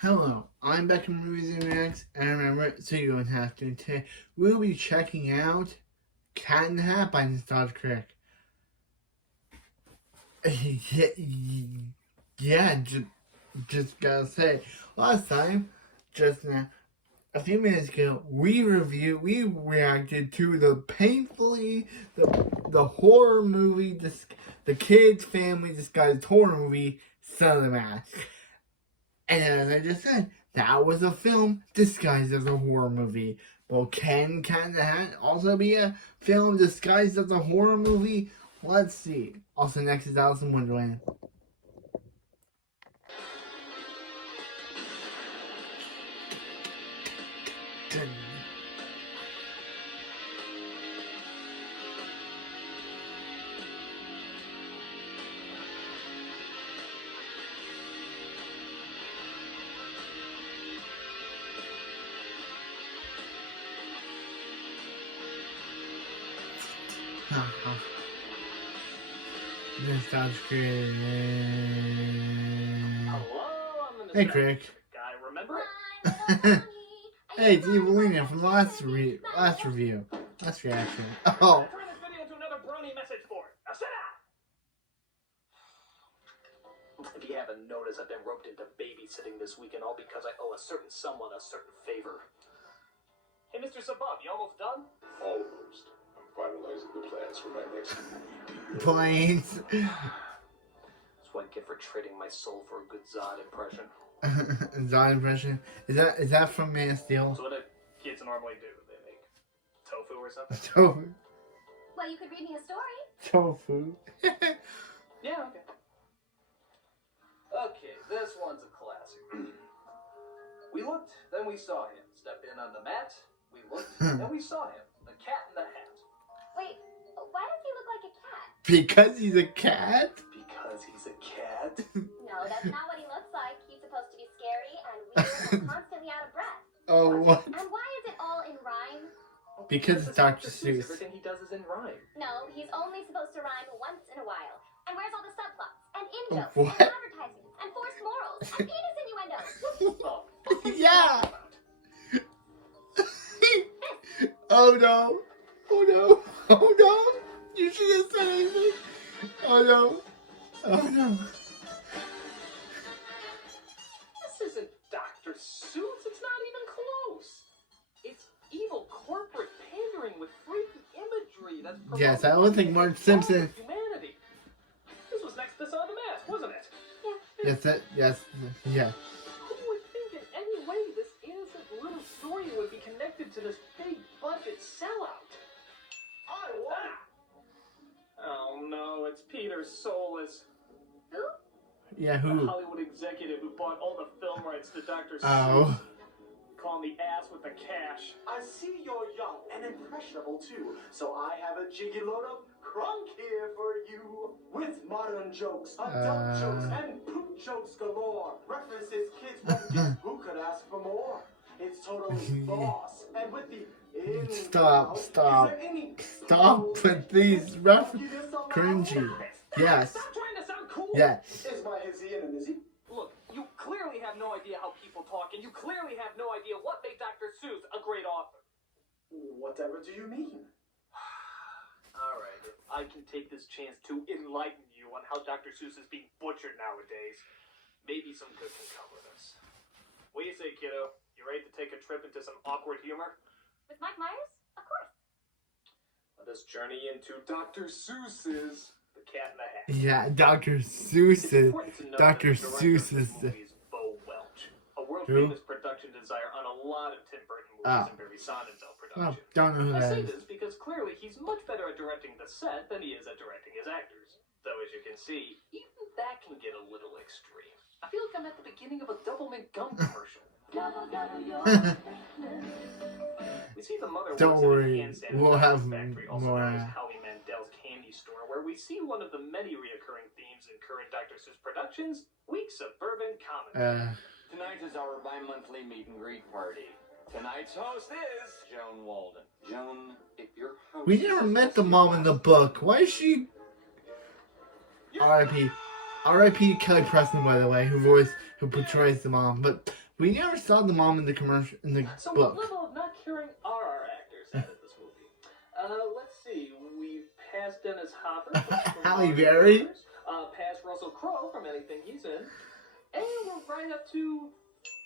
Hello, I'm back from Movies and Reacts, and remember, so you don't have to. Today, we'll be checking out Cat in the Hat by Nostalgia Critic. yeah, just gotta say, last time, just now, a few minutes ago, we reacted to the horror movie, the kids' family disguised horror movie, Son of the Mask. And as I just said, that was a film disguised as a horror movie. Well, can Cat in the Hat also be a film disguised as a horror movie? Let's see. Also, next is Alice in Wonderland. This sounds great. Hello, I'm the Hey, Crick. guy. Remember? Hey, it's Evilina from last review, last reaction. Oh. Turn this video to another brony message board. Now sit down. If you haven't noticed, I've been roped into babysitting this weekend, all because I owe a certain someone a certain favor. Hey, Mr. Sabab, you almost done? Almost. I'm finalizing the plans for my next movie. Planes. That's what I get for trading my soul for a good Zod impression. Zod impression. Is that from Man of Steel? So what do kids normally do? They make tofu or something? Tofu. Well, you could read me a story. Tofu. Yeah, okay. Okay, this one's a classic. We looked, then we saw him. Step in on the mat. We looked, then we saw him. The Cat in the Hat. Wait, why does he look like a cat? Because he's a cat? Because he's a cat? No, that's not what he looks like. He's supposed to be scary and weird and constantly out of breath. Oh, what? And why is it all in rhyme? Because it's Dr. Seuss. Everything he does is in rhyme. No, he's only supposed to rhyme once in a while. And where's all the subplots and in-jokes What? and advertisements and forced morals and penis innuendos? Oh, Yeah. Oh no. Oh no. Oh no. You should have said anything. Oh no. Oh no. This isn't Dr. Seuss. It's not even close. It's evil corporate pandering with freaky imagery. That's Yes, I would think Mark Simpson. Humanity. This was next to Son of the Mask, wasn't it? Yes. Who would think in any way this innocent little story would be connected to this big budget sellout? I won. Oh no, it's Peter Solis. Who? Yeah, The who? Hollywood executive who bought all the film rights to Dr. Seuss. Oh. Call him the ass with the cash. I see you're young and impressionable too, so I have a jiggy load of crunk here for you. With modern jokes, adult jokes, and poop jokes galore. References kids won't get, who could ask for more? It's totally boss. And with the Stop. is there any Stop with these cringy. Yes. Stop trying to sound cool. Yes. Is my hizzy in a nizzy? Look, you clearly have no idea how people talk, and you clearly have no idea what made Dr. Seuss a great author. Whatever do you mean? Alright, if I can take this chance to enlighten you on how Dr. Seuss is being butchered nowadays, maybe some good can come with us. What do you say, kiddo? You ready to take a trip into some awkward humor? With Mike Myers? Of course. Let us journey into Dr. Seuss's The Cat in the Hat. Yeah, Dr. Seuss It's is. important to know Dr. that the director of Seuss this is. movie is Bo Welch, a Who? world-famous production designer on a lot of Tim Burton movies and Barry Sonnenfeld Oh, productions. don't know who I that say is. this because clearly he's much better at directing the set than he is at directing his actors. Though, as you can see, even that can get a little extreme. I feel like I'm at the beginning of a Doublemint gum commercial. We see the mother Don't works at a worry, hand we'll have factory, also more. known as Howie Mandel's candy store, where we see one of the many reoccurring themes in current Dr. Seuss productions, weak suburban comedy. Tonight is our bi-monthly meet and greet party. Tonight's host is Joan Walden. Joan, if your host... We never met the mom in the book. Why is she? R.I.P. R.I.P. Kelly Preston, by the way, who portrays the mom. But We never saw the mom in the commercial in the So book. what level of not caring are our actors at in this movie? Let's see. We've passed Dennis Hopper from Halle Mario Berry. Brothers, past Russell Crowe from anything he's in, and we're right up to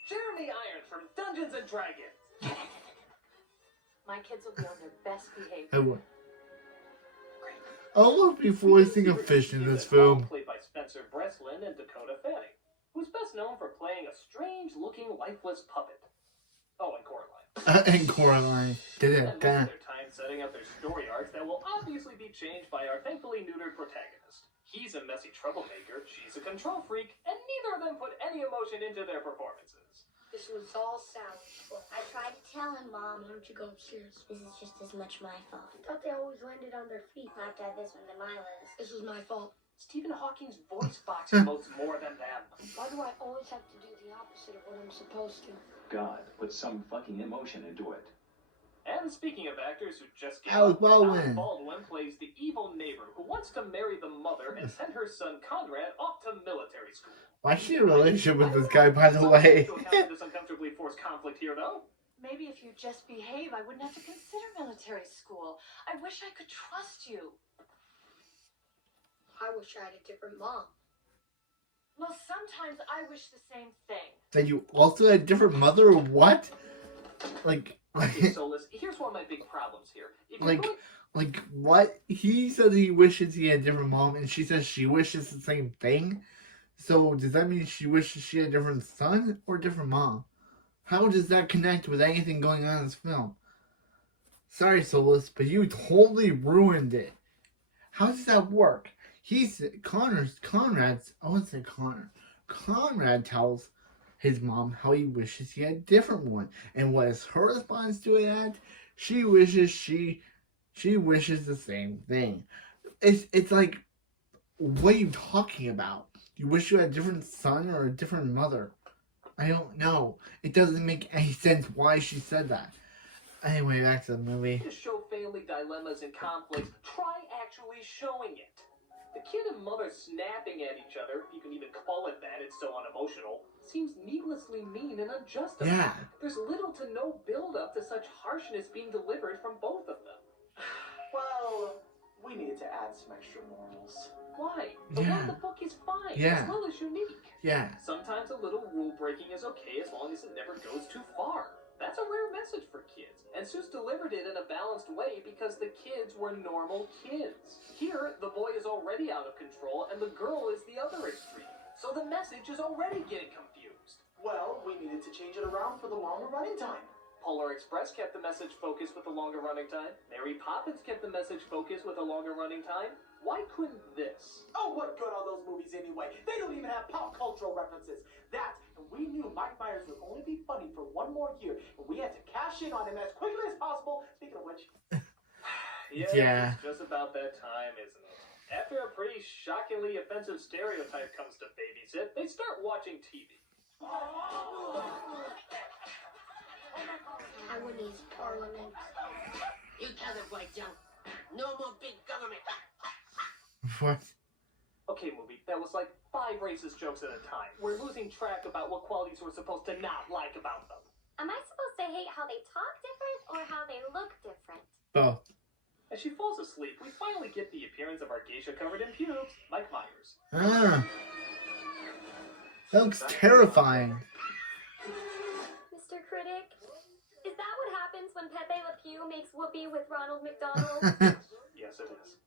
Jeremy Irons from Dungeons and Dragons. My kids will be on their best behavior. I would. I'll look before I think of fish in this film. Played by Spencer Breslin and Dakota Fanning, who's best known for playing a strange-looking, lifeless puppet. Oh, and Coraline. And Coraline. Spend most of their time setting up their story arcs that will obviously be changed by our thankfully neutered protagonist. He's a messy troublemaker, she's a control freak, and neither of them put any emotion into their performances. This was all Sally's fault. I tried to tell him, Mom. Why don't you go upstairs? This is just as much my fault. I thought they always landed on their feet. I have to have this one to my list. This was my fault. Stephen Hawking's voice box emotes more than them. Why do I always have to do the opposite of what I'm supposed to? God, put some fucking emotion into it. And speaking of actors who just came Alec up, Baldwin. Alec Baldwin plays the evil neighbor who wants to marry the mother and send her son Conrad off to military school. Why is she in a relationship with this guy, by the way? To account for this uncomfortably forced conflict here, though. Maybe if you just behave, I wouldn't have to consider military school. I wish I could trust you. I wish I had a different mom. Well, sometimes I wish the same thing. That you also had a different mother or what? Like, Okay, so listen, here's one of my big problems here. If you're like, going- like what? He said he wishes he had a different mom, and she says she wishes the same thing. So does that mean she wishes she had a different son or a different mom? How does that connect with anything going on in this film? Sorry, Solus, but you totally ruined it. How does that work? Conrad tells his mom how he wishes he had a different one. And what is her response to that? She wishes she wishes the same thing. It's like, what are you talking about? You wish you had a different son or a different mother? I don't know. It doesn't make any sense why she said that. Anyway, back to the movie. To show family dilemmas and conflicts, try actually showing it. The kid and mother snapping at each other, you can even call it that, it's so unemotional, seems needlessly mean and unjustified. Yeah. There's little to no build-up to such harshness being delivered from both of them. Well, we needed to add some extra morals. Why? The one in the book is fine, Yeah. as well as unique. Yeah. Sometimes a little rule-breaking is okay as long as it never goes too far. That's a rare message for kids. And Seuss delivered it in a balanced way because the kids were normal kids. Here, the boy is already out of control and the girl is the other extreme. So the message is already getting confused. Well, we needed to change it around for the longer running time. Polar Express kept the message focused with a longer running time. Mary Poppins kept the message focused with a longer running time. Why couldn't this? Oh, what good are those movies anyway? They don't even have pop cultural references. That, and we knew Mike Myers would only be funny for one more year, and we had to cash in on him as quickly as possible. Speaking of which... Yeah. It's just about that time, isn't it? After a pretty shockingly offensive stereotype comes to babysit, they start watching TV. I win these parliaments. You tell them, white junk. No more big government. What? Okay, movie, that was like 5 racist jokes at a time. We're losing track about what qualities we're supposed to not like about them. Am I supposed to hate how they talk different or how they look different? Both. As she falls asleep, we finally get the appearance of our geisha covered in pubes, Mike Myers. Ah. That looks terrifying. Mr. Critic, is that what happens when Pepe Le Pew makes whoopee with Ronald McDonald? Yes, it is.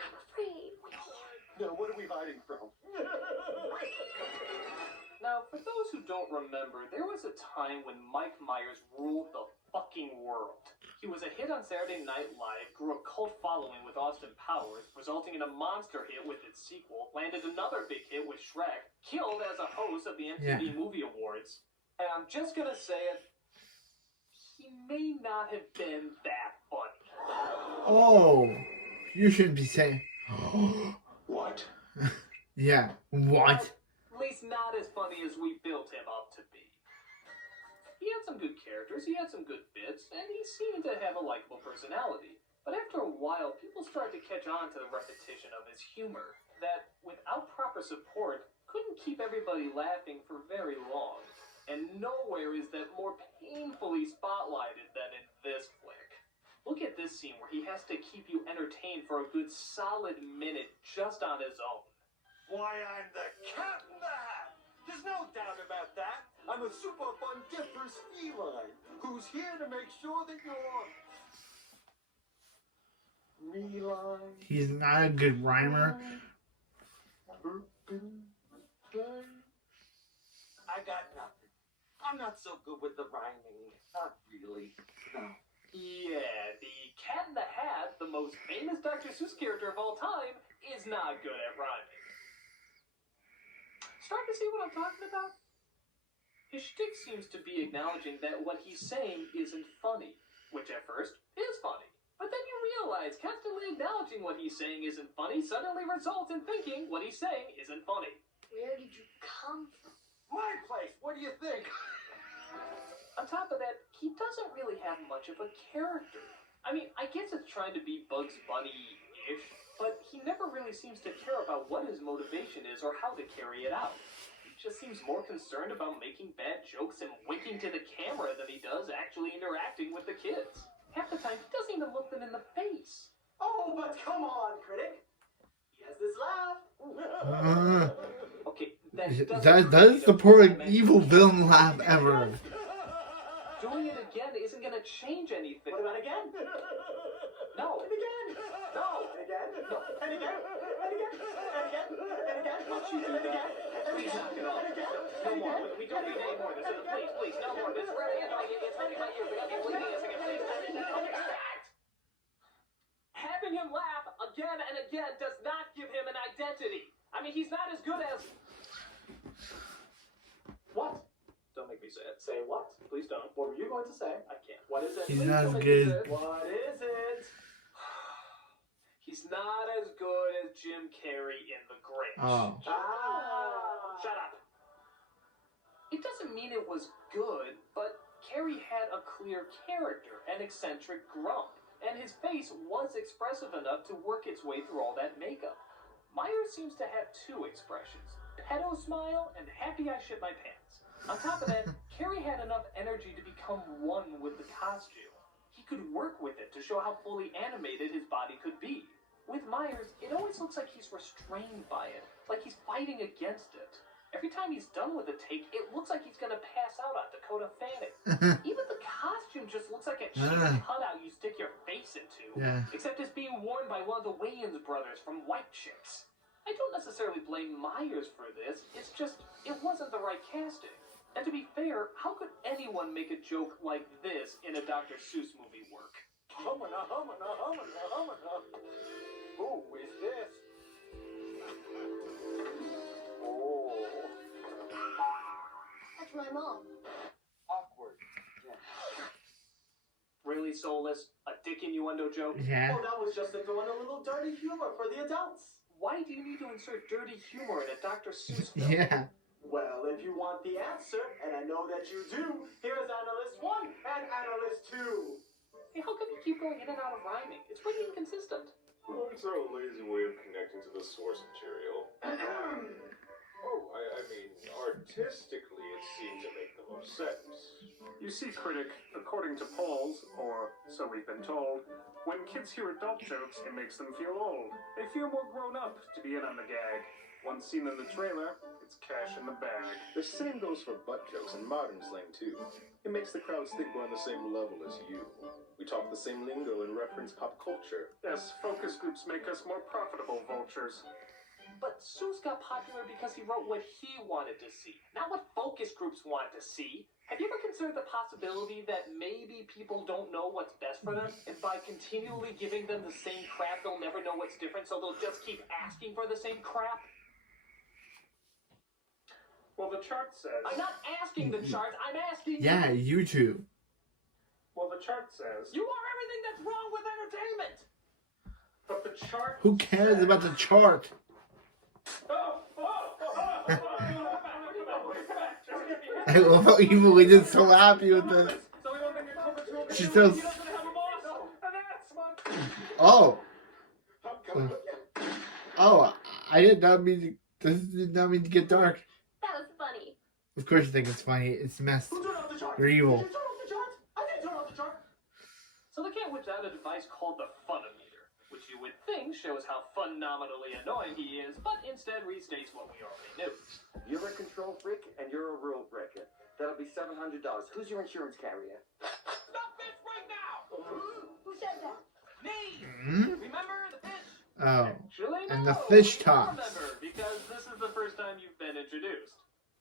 I'm afraid. Now, what are we hiding from? Now, for those who don't remember, there was a time when Mike Myers ruled the fucking world. He was a hit on Saturday Night Live, grew a cult following with Austin Powers, resulting in a monster hit with its sequel, landed another big hit with Shrek, killed as a host of the MTV Movie Awards, and I'm just gonna say it, he may not have been that funny. Oh. You shouldn't be saying... What? Yeah. What? At least not as funny as we built him up to be. He had some good characters, he had some good bits, and he seemed to have a likable personality. But after a while, people started to catch on to the repetition of his humor, that, without proper support, couldn't keep everybody laughing for very long. And nowhere is that more painfully spotlighted than in this flick. Look at this scene where he has to keep you entertained for a good solid minute just on his own. Why, I'm the cat in the hat. There's no doubt about that. I'm a super fundiferous feline who's here to make sure that you're reline. He's not a good rhymer. I got nothing. I'm not so good with the rhyming. Not really. No. Yeah, the Cat in the Hat, the most famous Dr. Seuss character of all time, is not good at rhyming. Starting to see what I'm talking about? His shtick seems to be acknowledging that what he's saying isn't funny, which at first is funny. But then you realize constantly acknowledging what he's saying isn't funny suddenly results in thinking what he's saying isn't funny. Where did you come from? My place. What do you think? On top of that, he doesn't really have much of a character. I mean, I guess it's trying to be Bugs Bunny-ish, but he never really seems to care about what his motivation is or how to carry it out. He just seems more concerned about making bad jokes and winking to the camera than he does actually interacting with the kids. Half the time, he doesn't even look them in the face. Oh, but come on, critic. He has this laugh. Okay, That is the perfect evil villain laugh ever. Doing it again isn't gonna change anything. What about again? No. And again. No. And again. No. And again. And again. And again. And again. Don't you do that. Please knock it off. And again. No more. We don't need any more of this. Please, no more. This is really annoying. It's hurting my ears. I gotta be bleeding a second. Please. Having him laugh again and again does not give him an identity. I mean, he's not as good as... What? Don't make me say it. Say what? Please don't. What were you going to say? I can't. What is it? He's Please not don't as make me good. say it. What is it? He's not as good as Jim Carrey in The Grinch. Oh. Shut up. It doesn't mean it was good, but Carrey had a clear character, an eccentric grump, and his face was expressive enough to work its way through all that makeup. Myers seems to have two expressions, pedo smile and happy I shit my pants. On top of that, Carrey had enough energy to become one with the costume. He could work with it to show how fully animated his body could be. With Myers, it always looks like he's restrained by it, like he's fighting against it. Every time he's done with a take, it looks like he's gonna pass out on Dakota Fanning. Even the costume just looks like a cheap cutout you stick your face into. Yeah. Except it's being worn by one of the Wayans brothers from White Chicks. I don't necessarily blame Myers for this, it's just, it wasn't the right casting. And to be fair, how could anyone make a joke like this in a Dr. Seuss movie work? Humana, humana, humana, humana. Who is this? Oh. That's my mom. Awkward. Really, Soulless? A dick innuendo joke? Yeah. Oh, that was just to throw in a little dirty humor for the adults. Why do you need to insert dirty humor in a Dr. Seuss film? Yeah. Well, if you want the answer, and I know that you do, here's Analyst 1 and Analyst 2. Hey, how come you keep going in and out of rhyming? It's pretty inconsistent. Well, it's our lazy way of connecting to the source material. Oh, I mean, artistically, it seemed to make the most sense. You see, critic, according to polls, or so we've been told, when kids hear adult jokes, it makes them feel old. They feel more grown up to be in on the gag. Once seen in the trailer, it's cash in the bag. The same goes for butt jokes and modern slang, too. It makes the crowds think we're on the same level as you. We talk the same lingo and reference pop culture. Yes, focus groups make us more profitable vultures. But Seuss got popular because he wrote what he wanted to see, not what focus groups want to see. Have you ever considered the possibility that maybe people don't know what's best for them, and by continually giving them the same crap, they'll never know what's different, so they'll just keep asking for the same crap? Well, the chart says... I'm not asking the chart, I'm asking Yeah, you! YouTube. Well, the chart says... You are everything that's wrong with entertainment! But the chart... Who cares about the chart? I love how Evilina's so happy with this. She's so... Oh. Oh, I did not mean to... This did not mean to get dark. That was funny. Of course you think it's funny. It's messed. Who turned off the chart? You're evil. Did you turn off the chart? I didn't turn off the chart. So the cat whips out a device called the Funometer, which you would think shows how phenomenally annoying he is, but instead restates what we already knew. You're a control freak, and you're a rule breaker. That'll be $700. Who's your insurance carrier? Stop this right now! Who said that? Me! Hmm? Remember the fish? Oh. Actually, And the no, fish you talks. remember, because this is the first time you've been introduced.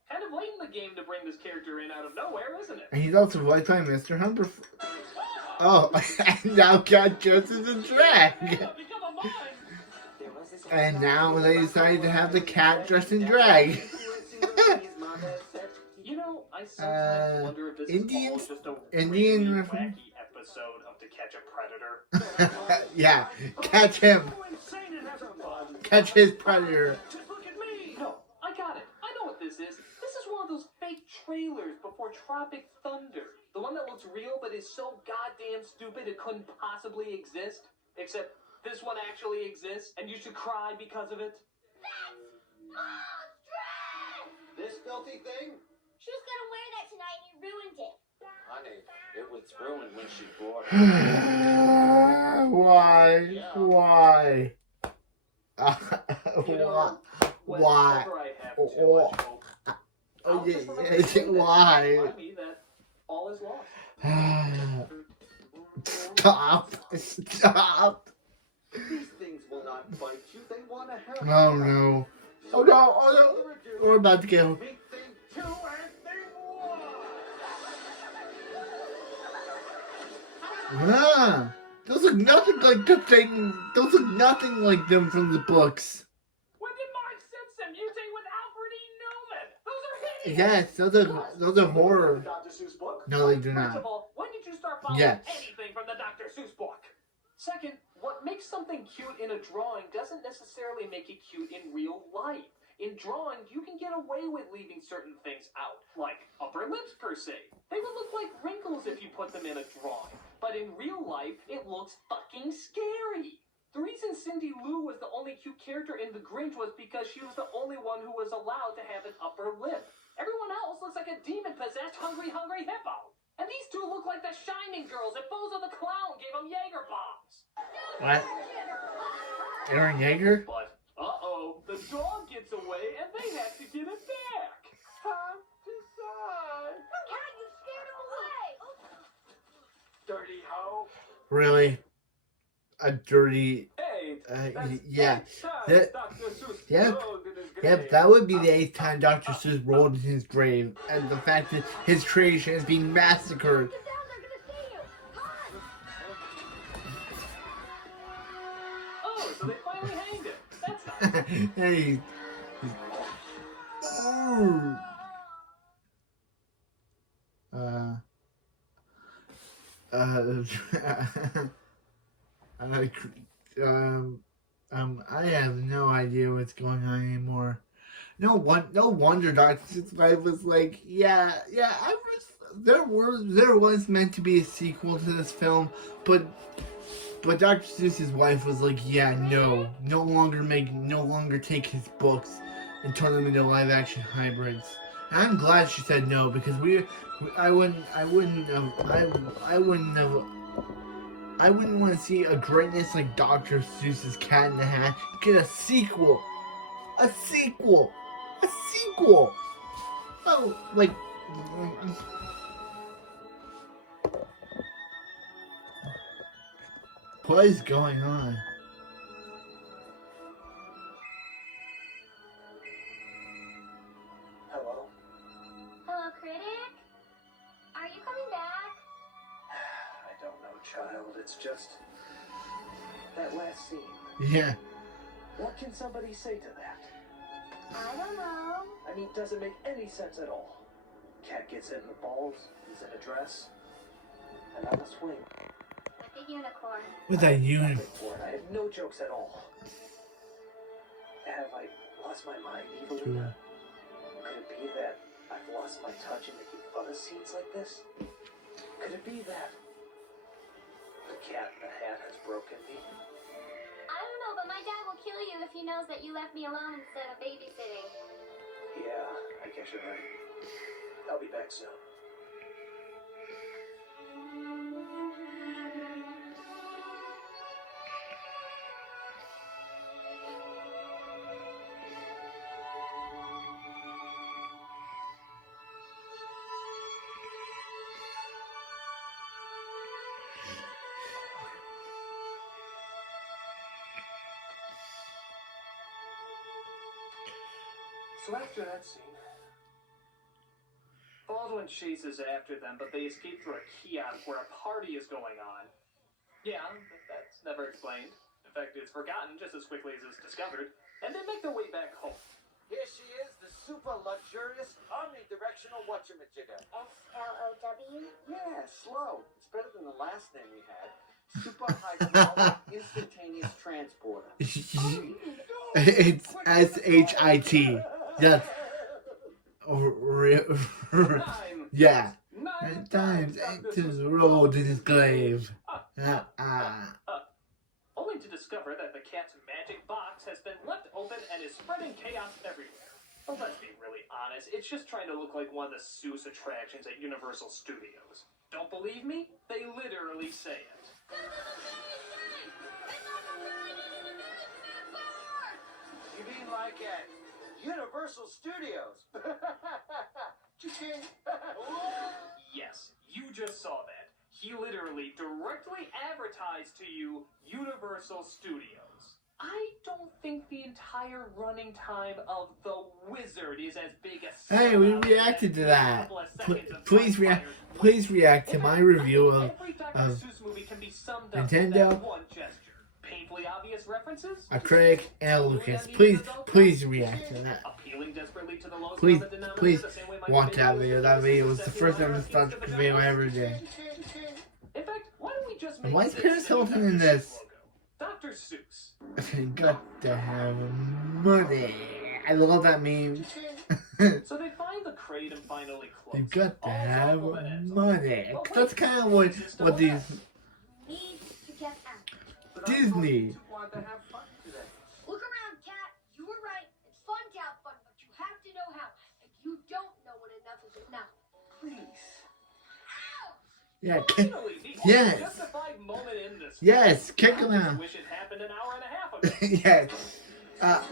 Kind of late in the game to bring this character in out of nowhere, isn't it? And he's also voiced by Mr. Humber. Oh, and now Cat dresses in drag. Become a mime! And now they decided to have the cat dressed in drag. You know, I sometimes wonder if this Indian- is all just a Indian really reference? wacky episode of To Catch a Predator. Yeah, catch him. Catch his predator. Just look at me! No, I got it. I know what this is. This is one of those fake trailers before Tropic Thunder. The one that looks real but is so goddamn stupid it couldn't possibly exist. Except this one actually exists, and you should cry because of it. This filthy thing? She was gonna wear that tonight and you ruined it. Honey, it was ruined when she bought it. Why? Why? You know, Why? whenever I have too much hope, Oh, I'll just remember yeah, to say that why? remind me that all is lost. Stop. Stop. These things will not bite you. They want to help. Oh no. Oh no. Oh no. We're about to go. Meet thing 2 and thing 1. Ah, those look nothing like the thing. Those look nothing like them from the books. When did Mark Simpson mutate with Alfred E. Newman? Those are hideous! Yes, those are horror. Dr. Seuss book? No, they do First not. of all, when did you start following Yes. anything from the Dr. Seuss book? Second, what makes something cute in a drawing doesn't necessarily make it cute in real life. In drawing, you can get away with leaving certain things out, like upper lips per se. They would look like wrinkles if you put them in a drawing. But in real life, it looks fucking scary. The reason Cindy Lou was the only cute character in The Grinch was because she was the only one who was allowed to have an upper lip. Everyone else looks like a demon-possessed hungry hippo. And these two look like the Shining Girls if Bozo the Clown gave them Jaeger bombs. What? Aaron Yeager? But, uh-oh, the dog gets away and they have to get it back. Time to sign. Cat, you scared him away. Dirty hoe. Really? A dirty. Hey, Yeah. that's That- Dr. Seuss Yep. rolled in his Yep, grave. that would be the 8th time Dr. Seuss rolled in his grave, and the fact that his creation is being massacred. Get down, they're gonna see you. Come on. Oh, so they finally hanged him. That's nice. Hey. Oh. I have no idea what's going on anymore. No wonder Dr. Seuss's wife was like, there was meant to be a sequel to this film, but Dr. Seuss's wife was like, no longer take his books and turn them into live action hybrids. And I'm glad she said no, because I wouldn't want to see a greatness like Dr. Seuss's Cat in the Hat get a sequel. A sequel. Oh, like. What is going on? Hello. Hello, critic? Are you coming back? I don't know, child. It's just that last scene. Yeah. What can somebody say to that? I don't know. I mean, does it make any sense at all? Cat gets hit in the balls, he's in a dress, and on a swing. Like a unicorn. With that unit. Nothing for it. I have no jokes at all. Have I lost my mind, Evilina? Could it be that I've lost my touch in making fun of scenes like this? Could it be that the Cat in the Hat has broken me? I don't know, but my dad will kill you if he knows that you left me alone instead of babysitting. Yeah, I guess you're right. I'll be back soon. So after that scene, Baldwin chases after them, but they escape through a kiosk where a party is going on. Yeah, but that's never explained. In fact, it's forgotten just as quickly as it's discovered, and they make their way back home. Here she is, the super luxurious omnidirectional whatchamajigger. SLOW? Yeah, slow. It's better than the last name we had. Super hydraulic instantaneous transporter. It's SHIT. That's yeah. 9 times into the road to his grave. Only to discover that the cat's magic box has been left open and is spreading chaos everywhere. Well, let's be really honest, it's just trying to look like one of the Seuss attractions at Universal Studios. Don't believe me? They literally say it. You mean like at Universal Studios? Yes, you just saw that. He literally directly advertised to you Universal Studios. I don't think the entire running time of The Wizard is as big a... Hey, we reacted to that. Please react to my review of Nintendo, Painfully obvious references, a critic, and a Lucas. Please react to that. appealing desperately to the lowest Please common denominator, the same way my watch that favorite video. That video was the first ever Star Trek video I ever did. In fact, why don't we just And make why is this Paris the Hilton Dr. in this? Seuss logo? Dr. Seuss. Got to have money. I love that meme. So they find the crate and finally close. You got to have money. Oh, That's kind of what these Need to get out. Disney. Want to have fun today. Look around, Cat. You were right. It's fun to have fun, but you have to know how. And you don't know when enough is enough. Please. Yeah. Finally, the Yes. justified moment in this. Yes. Kick him I out. wish it happened an hour and a half ago. Yes.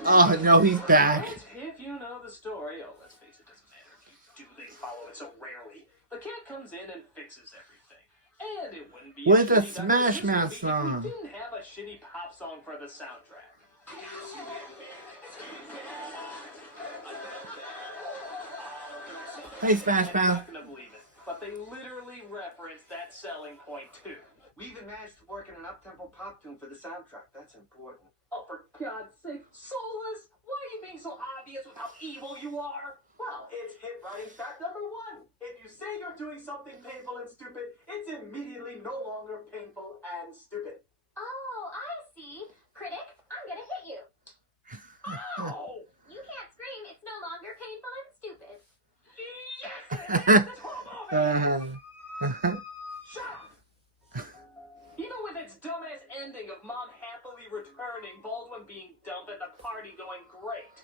Oh no, he's back. If you know the story, oh, let's face it, doesn't matter if you do. They follow it so rarely. The cat comes in and fixes everything. And it wouldn't be With a shitty Dr. Smash Seuss Mouth movie song. if we didn't have a shitty pop song for the soundtrack. Hey, Smash I'm Mouth. not gonna believe it, but they literally referenced that selling point too. We even managed to work in an up-tempo pop tune for the soundtrack. That's important. Oh, for God's sake, Soulless! Why are you being so obvious with how evil you are? Well, it's hit writing fact number 1. If you say you're doing something painful and stupid, it's immediately no longer painful and stupid. Oh, I see. Critic, I'm gonna hit you. Ow! You can't scream. It's no longer painful and stupid. Yes! That's homophobia! Shut up! Even with its dumbass ending of Mom happily returning, Baldwin being dumped at the party going great.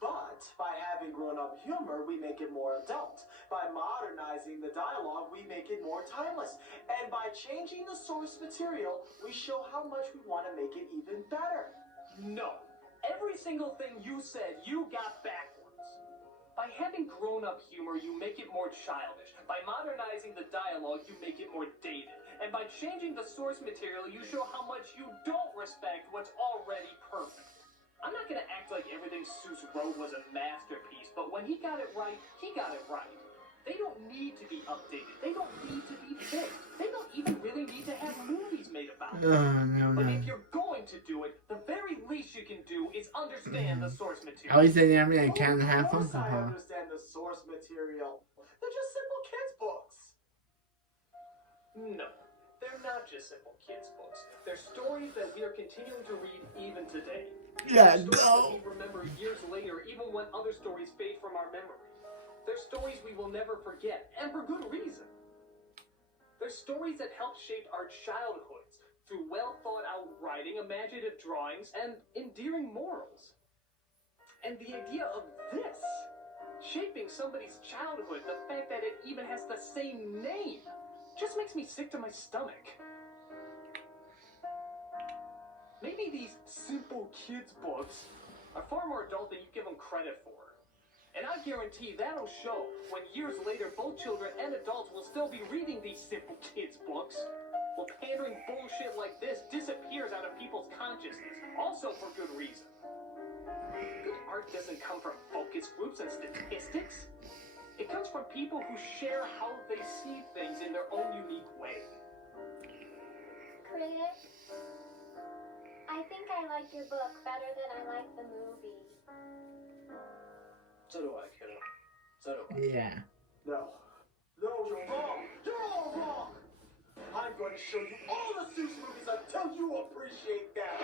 But by having grown-up humor, we make it more adult. By modernizing the dialogue, we make it more timeless. And by changing the source material, we show how much we want to make it even better. No. Every single thing you said, you got backwards. By having grown-up humor, you make it more childish. By modernizing the dialogue, you make it more dated. And by changing the source material, you show how much you don't respect what's already perfect. I'm not gonna act like everything Seuss wrote was a masterpiece, but when he got it right, he got it right. They don't need to be updated. They don't need to be fixed. They don't even really need to have movies made about them. But if you're going to do it, the very least you can do is understand the source material. I always say that I'm gonna count and have fun Of course I somehow. understand the source material. They're just simple kids' books. No, they're not just simple kids' books. They're stories that we are continuing to read even today. Yeah, They're stories go. that we remember years later, even when other stories fade from our memory. They're stories we will never forget, and for good reason. They're stories that helped shape our childhoods through well-thought-out writing, imaginative drawings, and endearing morals. And the idea of this Shaping somebody's childhood, the fact that it even has the same name, just makes me sick to my stomach. Maybe these simple kids' books are far more adult than you give them credit for. And I guarantee that'll show when years later both children and adults will still be reading these simple kids' books. Well, pandering bullshit like this disappears out of people's consciousness, also for good reason. Good art doesn't come from focus groups and statistics. It comes from people who share how they see things in their own unique way. Critic, I think I like your book better than I like the movie. So do I, kiddo. So do I. Yeah. No, you're wrong. You're all wrong. I'm going to show you all the Seuss movies until you appreciate them.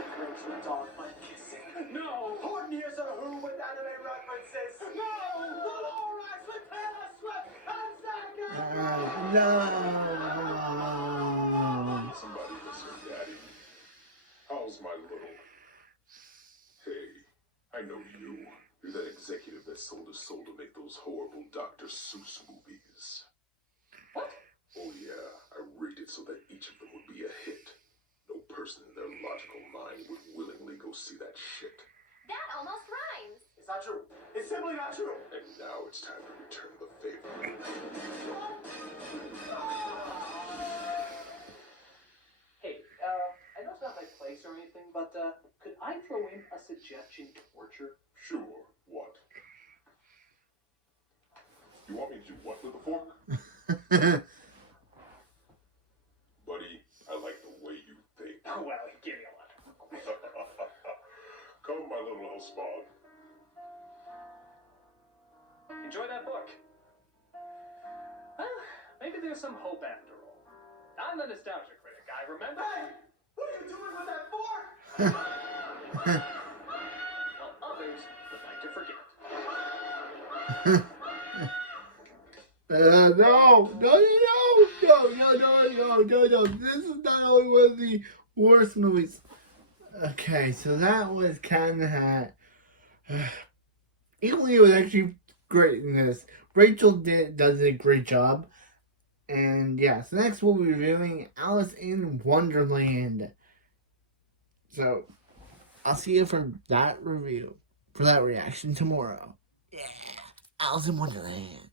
Approach the dog by kissing. No. Horton Hears a Who with anime references. No. The Lorax with Taylor Swift and Zaga. No. Somebody listen, Daddy. How's my little? Hey, I know you. You're that executive that sold his soul to make those horrible Dr. Seuss movies. What? Oh yeah, I rigged it so that each of them would be a hit. No person in their logical mind would willingly go see that shit. That almost rhymes. It's not true. It's simply not true. And now it's time to return the favor. Hey, I know it's not my place or anything, but could I throw in a suggestion torture? Sure, what? You want me to do what with the fork? Buddy, I like the way you think. Well, give me a lot. Come, my little house spawn. Enjoy that book. Well, maybe there's some hope after all. I'm the nostalgia critic, I remember. Hey, what are you doing with that fork? While others would like to forget. No. This is not only one of the worst movies. Okay, so that was Cat in the Hat. Evilina was actually great in this. Rachel does a great job. And yeah, so next we'll be reviewing Alice in Wonderland. So, I'll see you for that review, for that reaction tomorrow. Yeah, Alice in Wonderland.